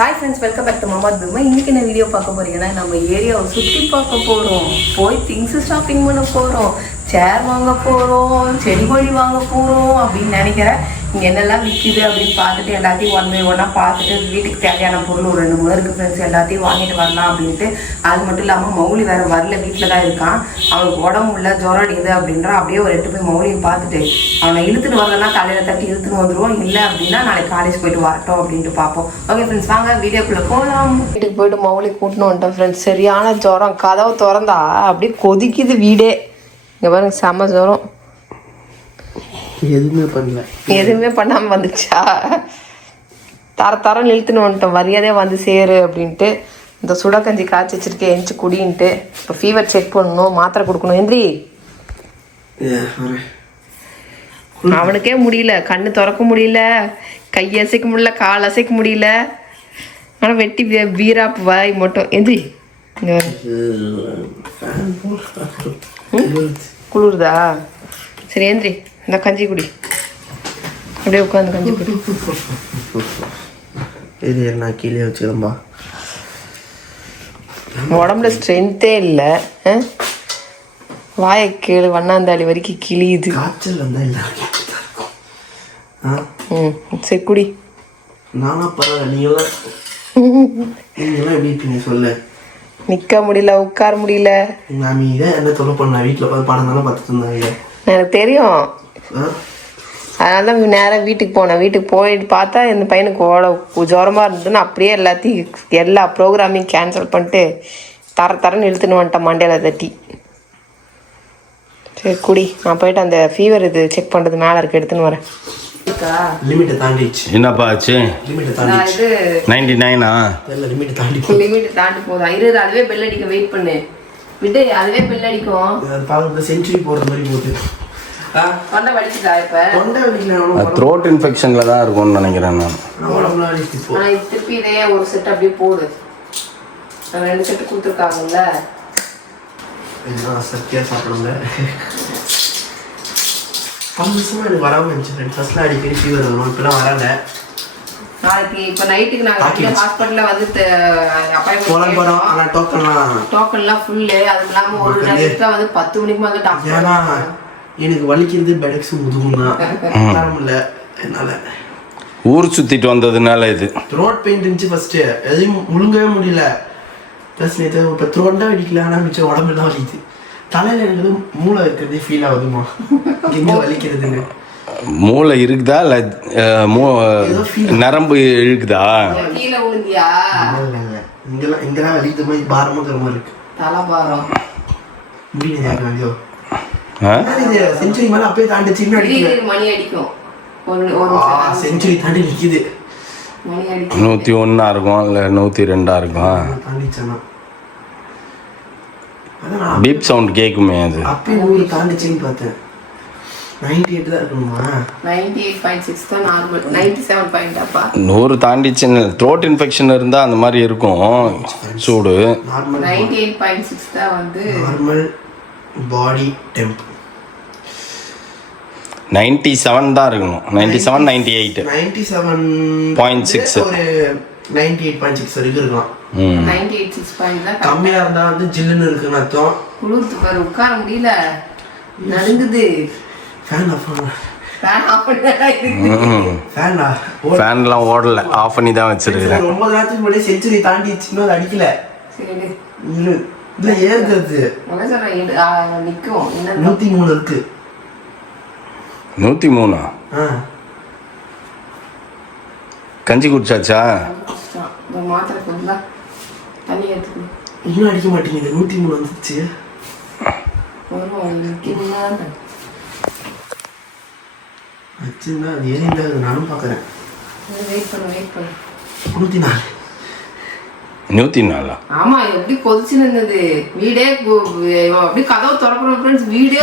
Hi friends, welcome back to மாமா தும்மா. இன்றைக்கி என்ன வீடியோ பார்க்க போகிறீங்கன்னா, நம்ம ஏரியாவை சுற்றி பார்க்க போகிறோம், போய் திங்ஸு ஷாப்பிங் பண்ண போகிறோம், சேர் வாங்க போகிறோம், செடி கொடி வாங்க போகிறோம் அப்படின்னு நினைக்கிறேன். இங்கே என்னெல்லாம் விற்கிது அப்படின்னு பார்த்துட்டு எல்லாத்தையும் ஒன் பை ஒன்னாக பார்த்துட்டு வீட்டுக்கு தேவையான பொருள் ஒரு 2 இருக்குது ஃப்ரெண்ட்ஸ், எல்லாத்தையும் வாங்கிட்டு வரலாம் அப்படின்ட்டு. அது மட்டும் இல்லாமல் மௌலி வேறு வரல, வீட்டில் தான் இருக்கான். அவனுக்கு உடம்பு இல்லை, ஜுரம் அடிக்குது அப்படின்றான். அப்படியே ஒரு 8 போய் மௌலியை பார்த்துட்டு அவனை இழுத்துட்டு வரலன்னா தலையில் தட்டி இழுத்துன்னு வந்துடுவோம். இல்லை அப்படின்னா நாளைக்கு காலேஜ் போயிட்டு வரட்டும் அப்படின்ட்டு பார்ப்போம். ஓகே ஃப்ரெண்ட்ஸ், வாங்க வீடியோக்குள்ளே போகலாம். வீட்டுக்கு போயிட்டு மௌலி கூட்டின்னு வந்துட்டோம் ஃப்ரெண்ட்ஸ். சரியான ஜுரம், கதவை திறந்தா அப்படியே கொதிக்குது வீடே. இங்கே பாருங்க, செம்ம ஜுரம். எதுவுமே பண்ணாமல் வந்துச்சா? தரன்னு இழுத்துன்னு வந்துட்டோம். மரியாதையாக வந்து சேரு அப்படின்ட்டு. இந்த சுடக்கஞ்சி காய்ச்சி வச்சிருக்கேன், எஞ்சி குடின்ட்டு. இப்போ ஃபீவர் செக் பண்ணணும், மாத்திரை கொடுக்கணும். எந்திரி. அவனுக்கே முடியல, கண்ணு திறக்க முடியல, கை அசைக்க முடியல, கால் அசைக்க முடியல. ஆனால் வெட்டி வீராப்பு வாய் மட்டும். எந்திரி. குளிருதா? சரி எந்திரி, இந்த கஞ்சி குடி. அப்படியே உட்காந்து கஞ்சி குடி. இது என்ன கீழே வச்சுக்கிறம்பா. உடம்புல ஸ்ட்ரென்த்தே இல்லை. வாயை கீழே வண்ணாந்தாளி வரைக்கும் கிளியுது. காய்ச்சல் வந்தா எல்லாரும் சரி குடி. நானா பரவாயில்ல, நீங்களாம் எப்படி இருக்கீங்க சொல்லு. நிற்க முடியல, உட்கார முடியல. நான் இதை என்ன தொலை பண்ண வீட்டில் பார்த்து படம் தானே பார்த்துட்டு இருந்தாங்க. எனக்கு தெரியும், அதனால தான் நேராக வீட்டுக்கு போனேன். வீட்டுக்கு போயிட்டு பார்த்தா இந்த பையனுக்கு ஜுரமாக இருந்ததுன்னு அப்படியே எல்லா ப்ரோக்ராமையும் கேன்சல் பண்ணிட்டு தரன்னு இழுத்துன்னு வந்துட்டேன் மண்டையில் தட்டி. சரி குடி, நான் போயிட்டு அந்த ஃபீவர் இது செக் பண்ணுறது மேலே இருக்கு, எடுத்துன்னு வரேன். லிமிட்டை தாண்டிச்சு. என்னப்பா ஆச்சு? லிமிட்டை தாண்டிச்சு. 99ஆ? இல்ல லிமிட்டை தாண்டி லிமிட் தாண்டி போகுதா? அதுவே பெல் அடிக்க வெயிட் பண்ணு. விட்டு அதுவே பெல் அடிக்கும். பாருங்க, செஞ்சுரி போடுற மாதிரி போகுது. தொண்டை வலிக்குதா? இப்போ தொண்டை வலிக்கல, த்ரோட் இன்ஃபெக்ஷன்ல தான் இருக்கும்னு நினைக்கிறேன் நான். உடம்புல வலிக்குது இப்போ. ஆனால் திருப்பி இதே ஒரு செட் அப்படியே போடு. 2 செட்டு கொடுத்துருக்காங்கல்ல. சத்தியா சாப்பிடுங்க. 5 வருஷமா எனக்கு வராமல் இருந்துச்சு. ஃபர்ஸ்ட்லாம் அடிக்கடி ஃபீவர் வரும், இப்பெல்லாம் வரல. நாளைக்கு இப்போ நைட்டுக்கு நாங்கள் ஹாஸ்பிட்டலில் வந்து டோக்கன்லாம் ஃபுல்லு. அது இல்லாமல் ஒரு நேரத்தில் வந்து 10 மணிக்கு மேலே டாக்டர். ஏன்னா எனக்கு வலிக்கிறது பெடக்ஸ் முதுகும் தான், வர முடியல என்னால். ஊர் சுற்றிட்டு வந்ததுனால இது த்ரோட் பெயின் இருந்துச்சு ஃபஸ்ட்டு, எதையும் முழுங்கவே முடியல. ப்ளஸ் நேற்று இப்போ த்ரோட் தான் வலிக்கல, ஆனால் மிச்சம் உடம்பு தான் வலிக்குது. தலையில் எனக்கு மூளை இருக்கிறதே ஃபீல் ஆகுதுமா, எங்கே வலிக்கிறதுன்னு. மூளை இருக்குதா இல்லை நரம்பு இழுக்குதா? கீழே விழுந்தியா? இங்கெல்லாம் இங்கெல்லாம் வலிக்குது மாதிரி பாரமாக இருக்கிற மாதிரி இருக்கு. தலைபாரம் முடியலையோ? செஞ்சுரி மேலே அப்பயே தாண்டிச்சு, இன்னும் அடிக்கல. மணி அடிக்கும். செஞ்சுரி தாண்டி நிற்கிது. 101 இருக்கும் இல்லை 102 இருக்கும். தாண்டிச்சானா பீப் சவுண்ட் கேட்குமே அது. அப்பயே 100 தாண்டிச்சுன்னு பார்த்தேன். 98 தான் இருக்கணுமா? 98.6 தான் நார்மல். 97 பாயிண்ட் அப்பா. 100 தாண்டிச்சுன்னு த்ரோட் இன்ஃபெக்ஷன் இருந்தால் அந்த மாதிரி இருக்கும் சூடு. நார்மல் 98.6 தான் வந்து நார்மல் பாடி டெம்ப். 97 தான் இருக்கணும். 97 98 97.6 ஒரு 98.6 வரைக்கும் இருக்கலாம். 98.6 பாயிண்ட் தான். கம்மியாக இருந்தால் வந்து ஜில்லுன்னு இருக்குன்னு அர்த்தம். குளிர்த்து பாரு, உட்கார முடியல, நடுங்குது. ஃபேன் ஆஃப் பண்ண. ஃபேன்லாம் ஓடல, ஆஃப் பண்ணி தான் வச்சிருக்கேன். 9 நேரத்துக்கு முன்னாடி செஞ்சுரி தாண்டிச்சுன்னு அது அடிக்கல. இல்லை ஏறுது. நிற்கும். 103 இருக்கு. 103? கஞ்சி குடிச்சாச்சா? மாத்திரை கொடுங்களா? தண்ணி எடுத்துக்கணும். இன்னும் அடிக்க மாட்டேங்குது. 103 வந்துச்சு. ஆச்சுன்னா அது ஏறிந்தா நானும் பார்க்குறேன். வெயிட் பண்ணு. 104. 104? ஆமா, எப்படி கொதிச்சுன்னு இருந்தது வீடே. அப்படி கதவு திறக்கிறோம்,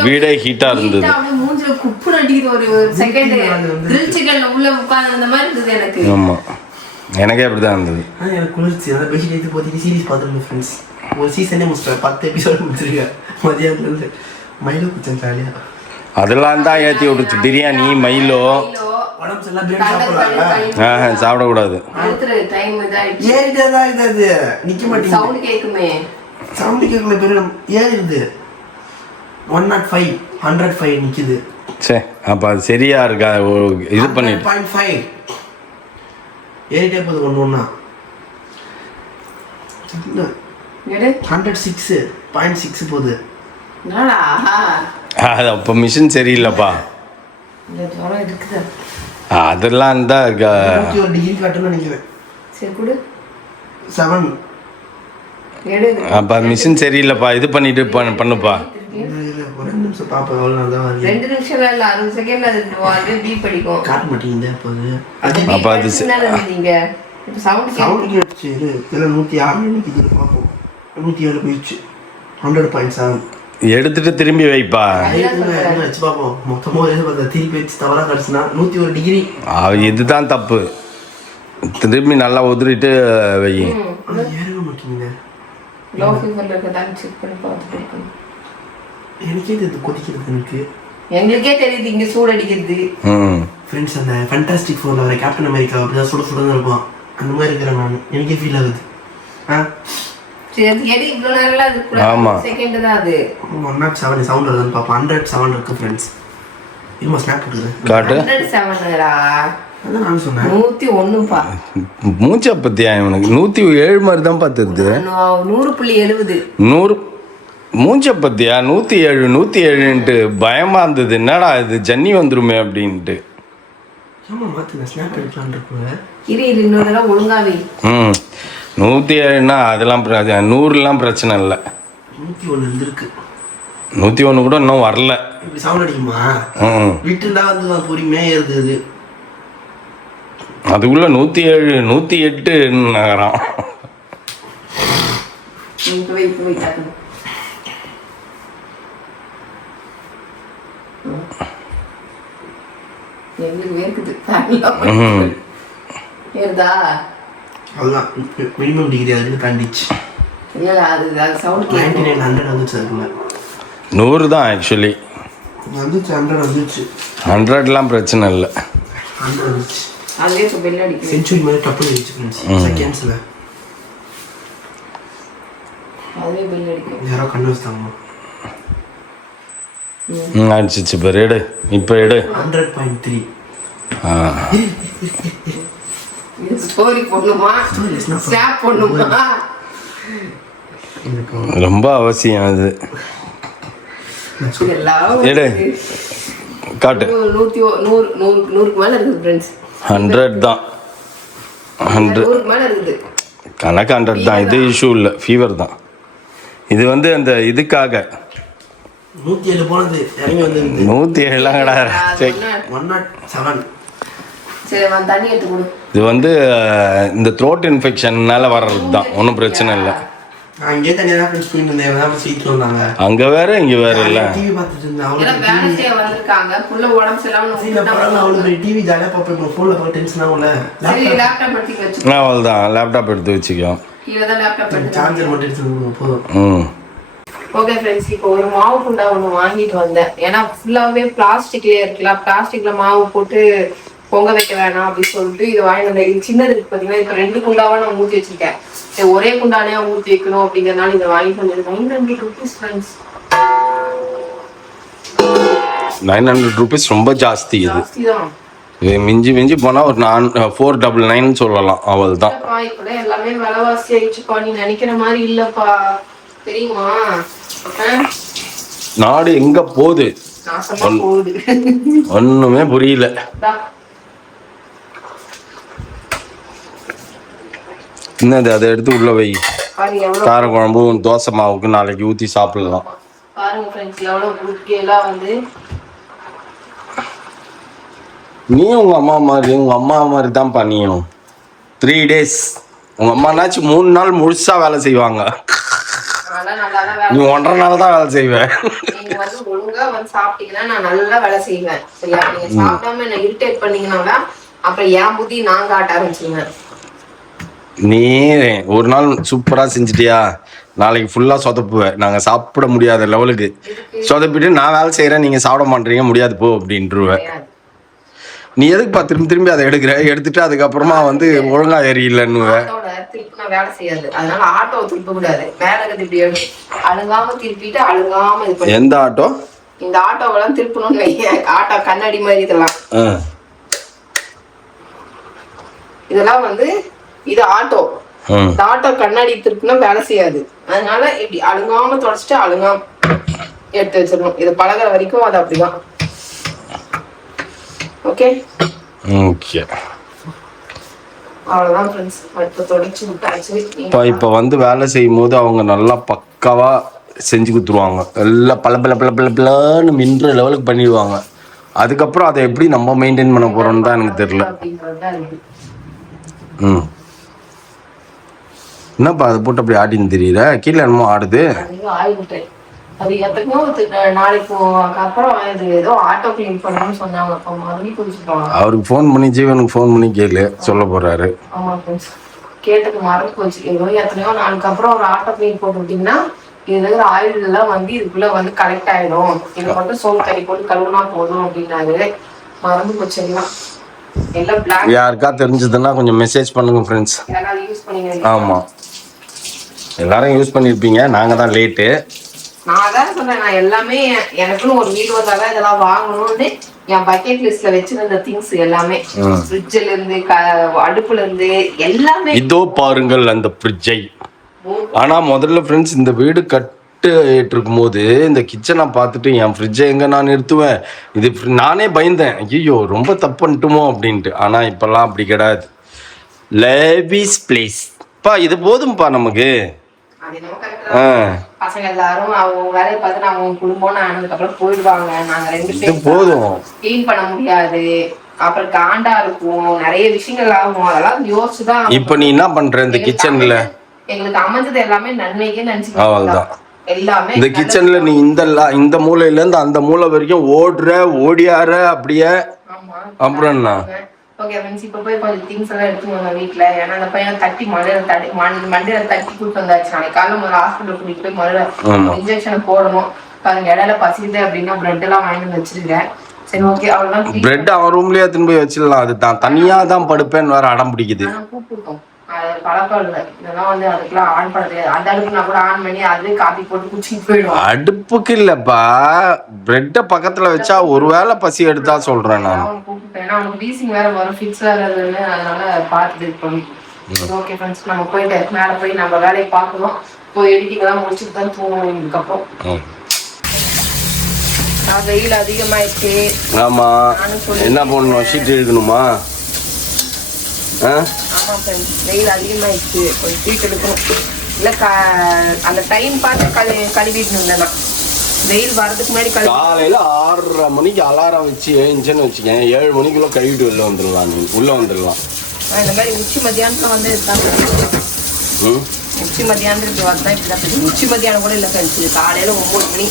வீடே ஹீட்டா இருந்தது. அப்படியே மூஞ்சில குப்புன்னு அடிக்குது. ஒரு செகண்ட் கிரில் சிக்கன்ல உள்ள உட்கார்ந்து அந்த மாதிரி இருந்தது எனக்கு. ஆமா, எனக்கே அப்படிதான் இருந்தது. எனக்கு குளிர்ச்சி. அதான் பெட்ஷீட் எடுத்து போத்திட்டு சீரிஸ் பார்த்துருந்தேன் ஃப்ரெண்ட்ஸ். ஒரு சீசனே முடிச்சிட்டேன், 10 எபிசோடு முடிச்சிருக்கேன். மதியானத்துலேருந்து மயிலோ குச்சன் ஜாலியாக. அதெல்லாம் தான் ஏற்றி விட்டுச்சு. பிரியாணி, மயிலோ, உடம்பு சரியில்லை, பிரியாணி சாப்பிடலாம்ல? சாப்பிடக்கூடாது. டைம் இதாயிடுச்சு. ஏறிட்டே தான் இது நிக்க மாட்டேங்குது. சவுண்ட் கேக்குமே. சவுண்ட் கேட்கல, பெரிய ஏறிடுது. 105 105 நிக்குது. சே அப்ப அது சரியா இருக்கா? இது பண்ணிட்டு 100.5 ஏறிட்டே போகுது ஒன்று ஒன்றா. 106.6 போகுது. என்னடா அது அப்போ மிஷின் சரியில்லைப்பா. இந்த ஜுரம் இருக்குதா? அதெல்லாம் இருந்தா 101 டிகிரி காட்டுன்னு நினைக்கிறேன். சரி கொடு. 7 எடு. அப்போ மிஷின் சரியில்லைப்பா. இது பண்ணிட்டு பண்ணுப்பா. ஒரு 2 நிமிஷம் பாப்பா எவ்வளோ நல்லா வருது. 2 நிமிஷம் இல்ல 60 செகண்ட் அது பீப் அடிக்கும். காட்ட மாட்டேங்குது அப்போது. அப்போ அது நீங்க இப்போ சவுண்ட் கேட்டுச்சு. இதில் 106 நிற்கிது. பார்ப்போம். 107 போயிடுச்சு. 100.7 எடுத்துட்டு திரும்பி வைப்பா. வச்சு பார்ப்போம். மொத்தமாக திருப்பி வச்சு தவறாக கிடச்சுன்னா 101 டிகிரி. இதுதான் தப்பு. திரும்பி நல்லா உதிரிட்டு வை. ஏறவே மாட்டேங்குது. லோ ஃபீவர்ல இருக்கதான்னு செக் பண்ணி பார்த்துட்டு இருக்கணும். எனக்கே இது கொதிக்கிறது. எங்களுக்கே தெரியுது இங்க சூடு அடிக்கிறது. ஃப்ரெண்ட்ஸ், அந்த ஃபண்டாஸ்டிக் ஃபோரில் வர கேப்டன் அமெரிக்கா அப்படிதான் சுட சுடன்னு இருப்பான். அந்த மாதிரி இருக்கிறேன் நான். எனக்கே ஃபீல் ஆகுது. சரி அது எடி இவ்வளோ நேரம்லாம் அது கூட செகண்ட் தான் அது. 107 சவுண்ட் வருதுன்னு பார்ப்போம். 107 இருக்கு ஃப்ரெண்ட்ஸ். இருமா ஸ்னாப் போட்டுது காட்டு. 107டா. அதான் நான் சொன்னேன் 101பா. மூச்சை பத்தியா இவனுக்கு 107 மாதிரி தான் பார்த்துது. 100.70 100 மூச்சை பத்தியா 107 107ன்ட்டு பயமா இருந்தது. என்னடா இது ஜன்னி வந்துருமே அப்படின்ட்டு. ஆமா மாத்துங்க ஸ்னாப் எடுக்கலாம்னு இருக்குங்க. இரு இன்னொருதெல்லாம் ஒழுங்காவே. 107ன்னா அதெல்லாம் 100லாம் பிரச்சனை இல்லை. 101 இருக்கு. 101 கூட இன்னும் வரல. இப்படி சவுண்ட் அடிக்குமா? விட்டுண்டா வந்து பொறுமையாக ஏறுது அது. அதுக்குள்ள 107 108 நகரம். அதுதான் மினிமம் டிகிரி அதுக்கு தாண்டிச்சு. 99 வந்துச்சு. அதுக்குள்ள 100 தான் ஆக்சுவலி வந்துச்சு. 100 வந்துச்சு. 100லாம் பிரச்சனை இல்லை. 100 வந்துச்சு. அதுவே இப்போ பெல் அடிக்குது. செஞ்சுரி மாதிரி டப்பு அடிச்சு ஃப்ரெண்ட்ஸ். செகண்ட்ஸில் அதுவே பெல் அடிக்கும். யாரோ கண்ணு வச்சுட்டாங்கம்மா. அடிச்சிச்சு இப்போ எடு. இப்போ எடு. 100.3. இது ஸ்டோரி போடணுமா? ஸ்னாப் போடணுமா? ரொம்ப அவசியம் அது. எடு காட்டு. 100க்கு மேல இருக்குது ஃப்ரெண்ட்ஸ். 100 தான். 100க்கு மேல இருக்குது. கணக்கு 100 தான். இது இஷ்யூ இல்லை, ஃபீவர் தான். இது வந்து அந்த இதுக்காக 107 போனது இறங்கி வந்து 107லாம் கிடையாது. 107. சரி தண்ணி எடுத்து கொடு. இது வந்து இந்த த்ரோட் இன்ஃபெக்ஷன்னால வர்றது தான். ஒன்றும் பிரச்சனை இல்லை. அங்கே தனியாக தான் ஃப்ரெண்ட்ஸ் போயிட்டு இருந்தேன். சீக்கிரம் வந்தாங்க. அங்கே வேற இங்கே வேற இல்லை. டிவி பார்த்துட்டு இருந்தேன். வேலை செய்ய வந்திருக்காங்க. புள்ள உடம்பு சரியில்லாம அவளுக்கு டிவி ஜாலியாக பார்ப்பேன். ஃபோனில் பார்க்க டென்ஷன் ஆகும்ல. லேப்டாப் எடுத்து வச்சு அவ்வளோதான். லேப்டாப் எடுத்து வச்சுக்கோ. கீழே தான் லேப்டாப் எடுத்து சார்ஜர் மட்டும் எடுத்து போதும். ஓகே ஃப்ரெண்ட்ஸ், இப்போ ஒரு மாவு குண்டா ஒன்று வாங்கிட்டு வந்தேன். ஏன்னா ஃபுல்லாகவே பிளாஸ்டிக்லேயே இருக்கலாம். பிளாஸ்டிக்கில் மாவு போட்டு பொங்க வைக்க வேணாம் அப்படின்னு சொல்லிட்டு இது வாங்கிட்டு வந்தேன். இது சின்னது இருக்கு பார்த்தீங்கன்னா. இப்போ 2 குண்டாவாக நான் ஊற்றி வச்சிருக்கேன். ஒரே குண்டானே ஊற்றி வைக்கணும் அப்படிங்கிறதுனால இதை வாங்கிட்டு வந்தேன். 900 rupees ஃப்ரெண்ட்ஸ். 900 rupees ரொம்ப ஜாஸ்தி. இது மிஞ்சி மிஞ்சி போனால் ஒரு 499 சொல்லலாம். அவள் தான். இப்போ எல்லாமே விலைவாசி ஆயிடுச்சுப்பா. நீ நினைக்கிற மாதிரி இல்லைப்பா, தெரியுமா? நாடு எங்க போகுது ஒண்ணுமே புரியல. என்னது? அதை எடுத்து உள்ள வை. கார குழம்பும் தோசை மாவுக்கு நாளைக்கு ஊற்றி சாப்பிடலாம். பாருங்க ஃப்ரெண்ட்ஸ், எவ்வளோ குட்டியெல்லாம் வந்து. நீ உங்க அம்மா மாதிரி தான் பண்ணியும் 3 days. உங்க அம்மானாச்சும் 3 நாள் முழுசா வேலை செய்வாங்க. நீ 1.5 நாள் தான் வேலை செய்வேன். நீங்க வந்து ஒழுங்கா வந்து சாப்பிட்டீங்கன்னா நான் நல்லா வேலை செய்வேன். சரியா? நீங்க சாப்பிடாம என்ன இரிட்டேட் பண்ணீங்கன்னா அப்புறம் என் புத்தி நான் காட்ட ஆரம்பிச்சிருவேன். நீ ஒரு நாள் சூப்பரா செஞ்சிட்டியா, நாளைக்கு ஃபுல்லா சொதப்புவேன். நாங்க சாப்பிட முடியாத லெவலுக்கு சொதப்பிட்டு நான் வேலை செய்யறேன், நீங்க சாப்பிட மாட்டீங்க, முடியாது போ அப்படின்ட்டுருவேன். நீ எதுக்குப்பா திரும்பி திரும்பி அதை எடுத்துட்டு அதுக்கப்புறமா வந்து ஒழுங்கா எரியலன்னு ஆட்டோட திருப்பினா வேலை செய்யாது, அதனால ஆட்டோவை திருப்ப கூடாது. மேல இருக்கிறது இப்படி அழுகாம திருப்பிட்டு அழுகாம இது பண்ணி. எந்த ஆட்டோ? இந்த ஆட்டோவெல்லாம் திருப்பணும்னு வைக்க, ஆட்டோ கண்ணாடி மாதிரி இதெல்லாம் வந்து இது ஆட்டோ. இந்த ஆட்டோ கண்ணாடி திருப்பினா வேலை செய்யாது, அதனால இப்படி அழுகாம தொடச்சிட்டு அழுகாம எடுத்து வச்சிடணும். இது பழகிற வரைக்கும் அது அப்படிதான். ஓகே ஓகே, அவ்வளவுதான் ஃப்ரெண்ட்ஸ். இப்போ தொடச்சி விட்டாச்சு. இப்போ வந்து வேலை செய்யும் போது அவங்க நல்லா பக்காவா செஞ்சு கொடுத்துருவாங்க. எல்லாம் பல பல பல பல பலன்னு மின்ற லெவலுக்கு பண்ணிடுவாங்க. அதுக்கப்புறம் அதை எப்படி நம்ம மெயின்டைன் பண்ண போறோம்னு தான் எனக்கு தெரியல. என்னப்பா அதை போட்டு அப்படி ஆடின்னு தெரியுற? கீழே என்னமோ ஆடுது. அது எத்தனையோ நாளைக்கு அப்புறம் இது ஏதோ ஆட்டோ கிளீன் பண்ணணும்னு சொன்னாங்க. அவருக்கு ஃபோன் பண்ணி, ஜீவனுக்கு ஃபோன் பண்ணி கேளு, சொல்ல போறாரு. ஆமா ஃப்ரெண்ட்ஸ், கேட்டது மறந்து போச்சு. ஏதோ எத்தனையோ நாளுக்கு அப்புறம் ஒரு ஆட்டோ கிளீன் போட்டு விட்டீங்கன்னா இதுல இருக்கிற ஆயில் எல்லாம் வந்து இதுக்குள்ள வந்து கலெக்ட் ஆயிடும். இது மட்டும் சோப்பு தண்ணி போட்டு கழுவுனா போதும் அப்படின்னாரு. மறந்து போச்சு எல்லாம். எல்லாம் பிளாக். யாருக்கா தெரிஞ்சதுன்னா கொஞ்சம் மெசேஜ் பண்ணுங்க ஃப்ரெண்ட்ஸ். யூஸ் பண்ணீங்க? ஆமா, எல்லாரும் யூஸ் பண்ணிருப்பீங்க. நாங்க தான் லேட்டு. நான் அதான் சொன்னேன், நான் எல்லாமே எனக்குன்னு ஒரு வீடு வந்தாதான் இதெல்லாம் வாங்கணும்னு என் பக்கெட் லிஸ்ட்ல வச்சிருந்த திங்ஸ் எல்லாமே, ஃப்ரிட்ஜ்ல இருந்து அடுப்புல இருந்து எல்லாமே. இதோ பாருங்கள் அந்த ஃப்ரிட்ஜை. ஆனா முதல்ல ஃப்ரெண்ட்ஸ், இந்த வீடு கட்டு இருக்கும் போது இந்த கிச்சனை பார்த்துட்டு என் ஃப்ரிட்ஜை எங்க நான் நிறுத்துவேன், இது நானே பயந்தேன். ஐயோ ரொம்ப தப்பு பண்ணிட்டுமோ அப்படின்ட்டு. ஆனா இப்பெல்லாம் அப்படி கிடையாது. லேவிஸ் பிளேஸ் பா, இது போதும்பா நமக்கு. பசங்க எல்லாரும் அவங்க வேலையை பார்த்து அவங்க குடும்பம் ஆனதுக்கு அப்புறம் போயிடுவாங்க. நாங்க 2 பேரும் போதும், கிளீன் பண்ண முடியாது. அப்புறம் காண்டா இருக்கும், நிறைய விஷயங்கள் ஆகும். அதெல்லாம் யோசிச்சுதான். இப்ப நீ என்ன பண்ற இந்த கிச்சன்ல? எங்களுக்கு அமைஞ்சது எல்லாமே நன்மைக்கே நினைச்சு அவ்வளவுதான். எல்லாமே இந்த கிச்சன்ல நீ இந்த மூலையில இருந்து அந்த மூலை வரைக்கும் ஓடியார அப்படியே. அப்புறம் என்ன? ஓகே ஃப்ரெண்ட்ஸ், இப்போ போய் கொஞ்சம் திங்ஸ் எல்லாம் எடுத்துன்னு வந்தோம் வீட்டில். ஏன்னா அந்த பையன் மண்டையில தட்டி கூட்டு வந்தாச்சு. நாளைக்கு காலையில் முதல்ல ஹாஸ்பிட்டல் கூட்டிட்டு போய் முதல்ல இன்ஜெக்ஷன் போடணும். பாருங்க, இடையில பசிக்குது அப்படின்னா பிரெட் எல்லாம் வாங்கிட்டு வந்து வச்சிருக்கேன். சரி ஓகே, அவ்வளோதான். பிரெட் அவன் ரூம்லயே திரும்பி போய் வச்சிடலாம். அது தான் தனியா தான் படுப்பேன்னு வேற அடம் பிடிக்குது. கூப்பிட்டுருக்கோம், அது பழக்கம் இல்லை. இதெல்லாம் வந்து அதுக்கெல்லாம் ஆன் பண்ண தெரியாது. அந்த அடுப்பு நான் கூட ஆன் பண்ணி அதுவே காப்பி போட்டு குடிச்சிட்டு போயிடுவோம். அடுப்புக்கு இல்லப்பா, பிரெட்டை பக்கத்துல வச்சா ஒருவேளை பசி எடுத்தா சொல்றேன் நான். கூப்பிட்டேன், அவனுக்கு வீசிங் வேற வரும், ஃபிக்ஸ் வேற இருக்குன்னு, அதனால பார்த்துட்டு இருக்கோம். ஓகே ஃப்ரெண்ட்ஸ், நம்ம போயிட்டு மேலே போய் நம்ம வேலையை பார்க்கணும். போய் எடிட்டிங் எல்லாம் முடிச்சுட்டு தான் தூங்கணும். இதுக்கப்புறம் வெயில் அதிகமாயிடுச்சு. ஆமா, என்ன பண்ணணும்? ஷீட் எழுதணுமா? ஆமா ஃப்ரெண்ட்ஸ், வெயில் அதிகமாயிடுச்சு. கொஞ்சம் ஷீட் எடுக்கணும். இல்லை அந்த டைம் பார்த்து கழுவிடணும். இல்லைன்னா வெயில் வரதுக்கு முன்னாடி காலையில 6:30 மணிக்கு அலாரம் வச்சு எழுந்துச்சுன்னு வச்சுக்கேன், 7 மணிக்குள்ள கழுவிட்டு வெளில வந்துடலாம். நீ உள்ள வந்துடலாம். இந்த மாதிரி உச்சி மத்தியானத்துல வந்து உச்சி மத்தியானத்துக்கு வரதான் இப்படிதான். உச்சி மத்தியானம் கூட இல்லை ஃப்ரெண்ட்ஸ், காலையில 9 மணி.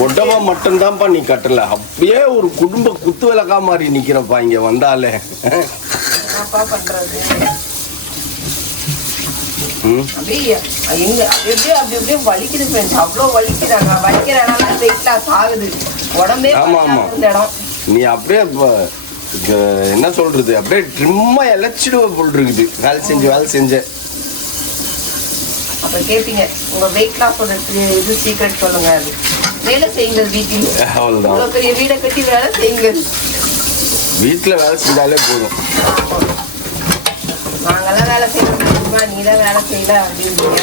கொட்டவா மட்டும்தான்ப்பா நீ கட்டல, அப்படியே ஒரு குடும்ப குத்து விளக்கா மாதிரி நிக்கிறப்பா இங்க வந்தாலே. என்னப்பா பண்றது? அப்படியே அப்படியே வலிக்குது ஃப்ரெண்ட்ஸ், அவ்வளோ வலிக்கிறாங்க. வலிக்கிறனால வெயிட் லாஸ் ஆகுது உடம்பே. இடம் நீ அப்படியே என்ன சொல்றது, அப்படியே ட்ரிம்மா இழைச்சிடுவ போல் இருக்குது வேலை செஞ்ச. அப்ப கேப்பீங்க, உங்க வெயிட் லாஸோட இது சீக்ரெட் சொல்லுங்க. அது வேலை செய்யுங்க வீட்டில். அவ்வளவுதான், பெரிய வீடை கட்டி வேலை செய்யுங்க. வீட்டுல வேலை செஞ்சாலே போதும். நாங்கெல்லாம் வேலை செய்யணுமா, நீதான் வேலை செய்யல அப்படின்றீங்க.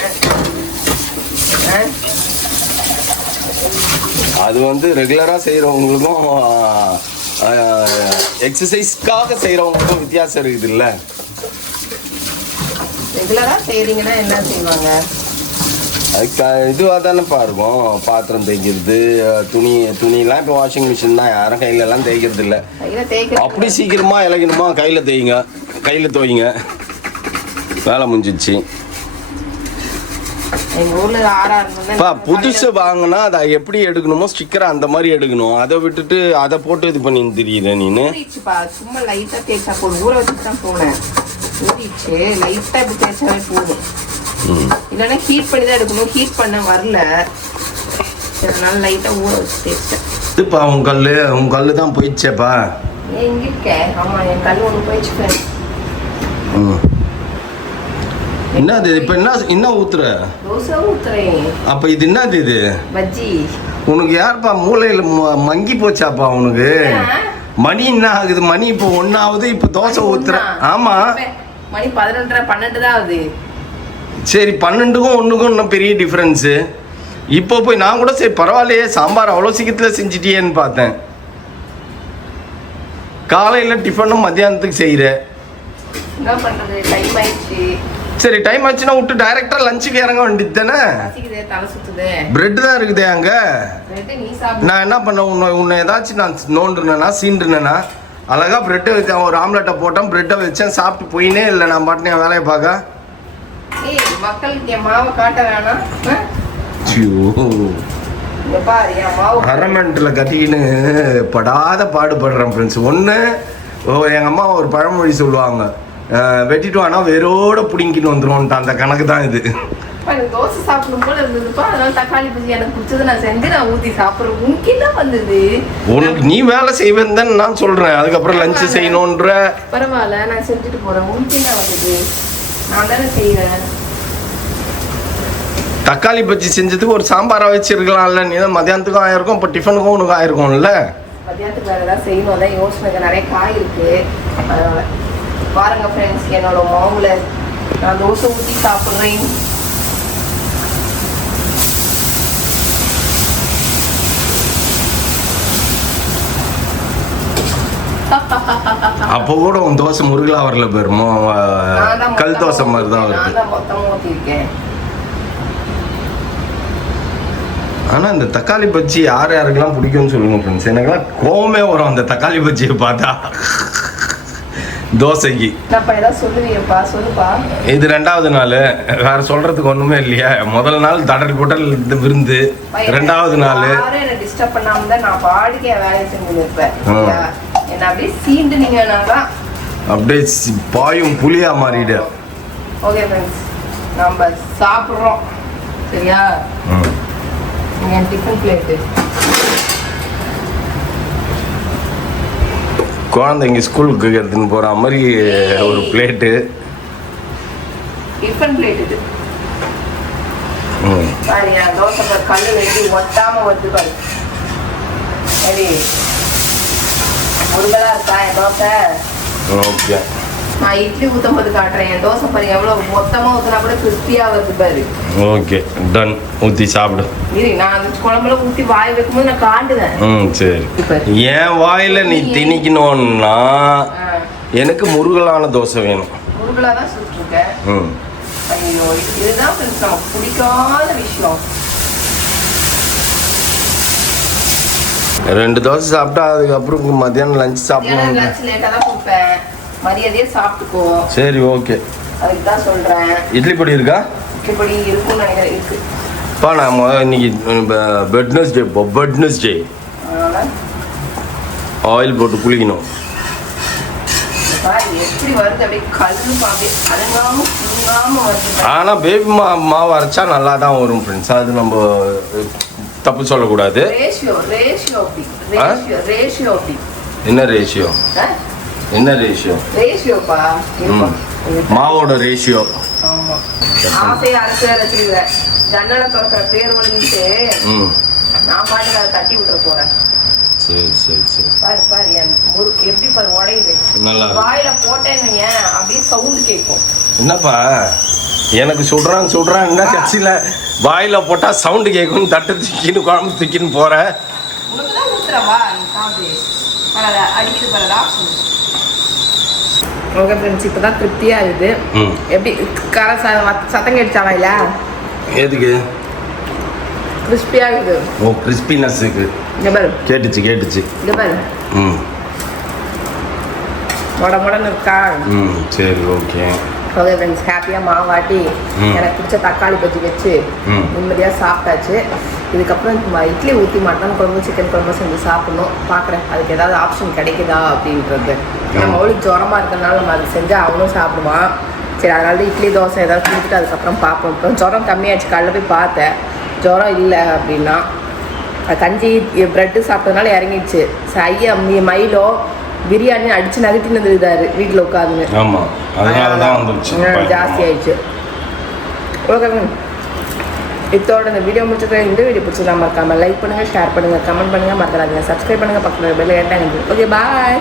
அது வந்து ரெகுலரா செய்யறவங்களுக்கும் எக்ஸசைஸ்க்காக செய்யறவங்களுக்கும் வித்தியாசம் இருக்குது இல்ல? ரெகுலரா செய்யறீங்கன்னா என்ன செய்வாங்க? அதுக்கு இதுவாக தானேப்பா இருக்கும். பாத்திரம் தேய்க்கிறது, துணியெல்லாம் இப்போ வாஷிங் மிஷின் தான், யாரும் கையிலலாம் தேய்க்கிறது இல்லை. அப்படி சீக்கிரமா இலகணுமா கையில் தேய்ங்க, கையில் துவைங்க, வேலை முடிஞ்சிச்சு. புதுசு வாங்கினா அதை எப்படி எடுக்கணுமோ ஸ்டிக்கரை அந்த மாதிரி எடுக்கணும். அதை விட்டுட்டு அதை போட்டு இது பண்ணி தெரியுது நீனு. சும்மா லைட்டா தேய்ச்சா போதும். ஊற வச்சுட்டு தான் போனேன், ஊறிச்சு. லைட்டா இப்படி தேய்ச்சாவே போதும். இல்லைன்னா ஹீட் பண்ணி தான் எடுக்கணும். ஹீட் பண்ண வரல, அதனால லைட்டா ஊற வச்சு தேய்ச்சேன். இதுப்பா உன் கல்லு தான் போயிடுச்சேப்பா. ஏன் இங்க இருக்க? ஆமா, என் கல் ஒன்று போயிடுச்சு ஃப்ரெண்ட்ஸ். என்னது இப்போ என்ன ஊத்துற? தோசை ஊத்துறேன். அப்போ இது என்னது இது? பஜ்ஜி. உனக்கு யாருப்பா மூளையில் மங்கி போச்சாப்பா உனக்கு? மணி என்ன ஆகுது? மணி இப்போ 1 ஆகுது. இப்போ தோசை ஊத்துற. ஆமா, மணி 11:30 12 தான் ஆகுது. சரி, 12க்கும் 1க்கும் இன்னும் பெரிய டிஃப்ரென்ஸு. இப்போ போய் நான் கூட சரி பரவாயில்லையே சாம்பார் அவ்வளோ சீக்கிரத்தில் செஞ்சிட்டியேன்னு பார்த்தேன். காலையில் டிஃபனும் மத்தியானத்துக்கு செய்கிற. என்ன பண்றது, டைம் ஆயிடுச்சு. சரி, டைம் ஆச்சுன்னா விட்டு டைரெக்டாக லஞ்சுக்கு இறங்க வேண்டியது தானே? தலை சுத்துது. பிரெட் தான் இருக்குதே அங்கே. நீ சாப்பிடு. நான் என்ன பண்ணேன், உன்னை ஏதாச்சும் நான் நோண்டுனேன்னா சீண்டுனேன்னா அழகாக ப்ரெட்டை வச்சேன், ஒரு ஆம்லெட்டை போட்டேன், ப்ரெட்டை வச்சேன், சாப்பிட்டு போயினே இல்லை. நான் பாட்டு என் வேலையை பார்க்க. ஏய், மக்களுக்கு என் மாவை காட்ட வேணாம். அரமெண்ட்டில் கட்டிக்கின்னு படாத பாடுபடுறேன் ஃப்ரெண்ட்ஸ். ஒன்று எங்கள் அம்மா ஒரு பழமொழி சொல்லுவாங்க, வெட்டிட்டு வானா வேரோட பிடிங்கிட்டு வந்துடும். அந்த கணக்கு தான் இது. தோசை சாப்பிடும் போல இருந்ததுப்பா, அதனால தக்காளி பஜ்ஜி எனக்கு பிடிச்சது நான் செஞ்சு நான் ஊற்றி சாப்பிட்றேன். உனக்கு என்ன வந்தது? உனக்கு நீ வேலை செய்வேன்னு தான் நான் சொல்கிறேன். அதுக்கப்புறம் லஞ்சு செய்யணுன்ற. பரவாயில்ல, நான் செஞ்சுட்டு போகிறேன். உனக்கு என்ன வந்தது? நான் தானே செய்வேன். தக்காளி பஜ்ஜி செஞ்சதுக்கு ஒரு சாம்பாரை வச்சிருக்கலாம்ல. நீ தான் மத்தியானத்துக்கும் ஆயிருக்கும், இப்போ டிஃபனுக்கும் உனக்கு ஆயிருக்கும்ல. மத்தியானத்துக்கு வேறு ஏதாவது செய்யணும், அதான் யோசனைக்கு நிறைய காய் இருக்கு. அதனால பாருங்க ஃப்ரெண்ட்ஸ், என்னோட மாவுல நான் தோசை ஊற்றி சாப்பிட்றேன். அப்போ கூட உன் தோசை முருகலா வரல பேருமோ, கல் தோசை மாதிரி தான் வருது. மொத்தமாக ஊற்றிருக்கேன். ஆனால் இந்த தக்காளி பஜ்ஜி யார் யாருக்கெல்லாம் பிடிக்கும்னு சொல்லுங்க ஃப்ரெண்ட்ஸ். எனக்கெல்லாம் கோவமே வரும் அந்த தக்காளி பஜ்ஜியை பார்த்தா. தோசைக்கு சொல்லுவியப்பா, சொல்லுப்பா. இது 2வது நாள், வேற சொல்றதுக்கு ஒண்ணுமே இல்லையா. முதல் நாள் தடல் புடல் விருந்து, 2வது நாள் டிஸ்டர்ப் பண்ணாம தான் நான் பாடிக்க வேலையை செஞ்சு இருப்பேன். என்ன அப்படியே சீண்டுனீங்கன்னா அப்படியே பாயும் புளியா மாறிடு. ஓகே ஃப்ரெண்ட்ஸ், நம்ம சாப்பிட்றோம். சரியா? என் டிஃபன் பிளேட்டு குழந்தைங்க ஸ்கூலுக்கு எடுத்துன்னு போற மாதிரி ஒரு பிளேட்டு. டிஃபன் பிளேட் இது. பாருங்க, தோசை கல்லு வெட்டி ஒட்டாம வந்து பாரு. சரி, முருகலா இருக்கா என் தோசை? ஓகே, நான் இட்லி ஊற்றும் போது காட்டுறேன். என் தோசை பாருங்க எவ்வளவு மொத்தமா ஊற்றினா கூட கிறிஸ்பியா வருது பாரு. Okay, done. ஊற்றி சாப்பிடு. இரு, நான் அந்த குழம்புல ஊற்றி வாய் வைக்கும்போது நான் காண்டுவேன். சரி. என் வாயில நீ திணிக்கணும்னா எனக்கு முருகலான தோசை வேணும். முருகலா தான் சுட்டுருக்கேன். ஐயோ, இதுதான் நமக்கு பிடிக்காத விஷயம். 2 தோசை சாப்பிட்டா அதுக்கப்புறம் மத்தியானம் லஞ்ச் சாப்பிடணும். லஞ்ச் லேட்டாக தான் கொடுப்பேன். மரியாதையே சாப்பிட்டுக்கோ. சரி, ஓகே. அதுக்கு தான் சொல்கிறேன். இட்லி பொடி இருக்கா? இட்லி பொடி இருக்குன்னு நினைக்கிறேன். இருக்கு. பா, நான் இன்னைக்கு வெட்னஸ்டே ஆயில் போட்டு குளிக்கணும். எப்படி வருது அப்படியே கல்லு அப்படியே அடங்காம புழுங்காம வருது. ஆனால் பேபி மாவு அரைச்சா நல்லா தான் வரும் ஃப்ரெண்ட்ஸ். அது நம்ம தப்பு சொல்லக்கூடாது. என்ன ரேஷியோ? என்ன ரேஷியோ? ரேஷியோப்பா. மாவோட ரேஷியோ. ஆமா, ஆசையா அரைச்சு ஜன்னலை திறக்கிற பேர் வழிட்டு நான் பாட்டு அதை தட்டி விட்டுற போறேன். சரி சரி சரி. பாரு பாரு, எப்படி பாரு உடையுது. நல்லா வாயில போட்டேன்னு அப்படியே சவுண்ட் கேட்கும். என்னப்பா எனக்கு சுடுறான் என்ன கட்சியில் வாயில போட்டா சவுண்டு கேட்கும். தட்டு தூக்கின்னு குழம்பு தூக்கின்னு போற. உனக்கு தான் ஊத்துறவா, நீ சாப்பிடு. பரவாயில்ல, அடிக்குது பரவாயில்ல. ஓகே ஃப்ரெண்ட்ஸ், இப்போ தான் திருப்தியாக இருக்குது. எப்படி கரை சத்தம் கேட்டுச்சாவா? இல்லை, எதுக்கு? கிறிஸ்பியாக இருக்குது. ஓ, கிறிஸ்பினஸுக்கு கேட்டுச்சு. இங்கே பாரு, உடம்புடன்னு இருக்கா? சரி, ஓகே. ஓகே ஃப்ரெண்ட்ஸ், ஹாப்பியாக மாவாட்டி எனக்கு பிடிச்ச தக்காளி பஜ்ஜி வச்சு நிம்மதியாக சாப்பிட்டாச்சு. இதுக்கப்புறம் இட்லி ஊற்றி மட்டன் குழம்பு சிக்கன் குழம்பு செஞ்சு சாப்பிடணும். பார்க்குறேன் அதுக்கு ஏதாவது ஆப்ஷன் கிடைக்குதா அப்படின்றது. நம்ம அவளுக்கு ஜுரமாக இருக்கிறதுனால நம்ம அது செஞ்சால் அவனும் சாப்பிடுவான். சரி, அதனால இட்லி தோசை ஏதாவது கொடுத்துட்டு அதுக்கப்புறம் பார்ப்போம். இப்போ ஜுரம் கம்மியாச்சு. காலைல போய் பார்த்தேன், ஜுரம் இல்லை அப்படின்னா. கஞ்சி ப்ரெட்டு சாப்பிட்டதுனால இறங்கிடுச்சு. ஐயா மைலோ பிரியாணி அடிச்சு நகட்டினது இதாரு வீட்டில் உட்காந்து. ஆமா அதனால தான் வந்துருச்சு ஜாஸ்தி ஆயிடுச்சு. ஓகே, இதோட இந்த வீடியோ முடிச்சுக்கிறேன். இந்த வீடியோ பிடிச்சதா மறக்காம லைக் பண்ணுங்க, ஷேர் பண்ணுங்க, கமெண்ட் பண்ணுங்க, மறந்துடாதீங்க சப்ஸ்கிரைப் பண்ணுங்க, பக்கத்தில் பெல் ஐக்கான். ஓகே, பாய்.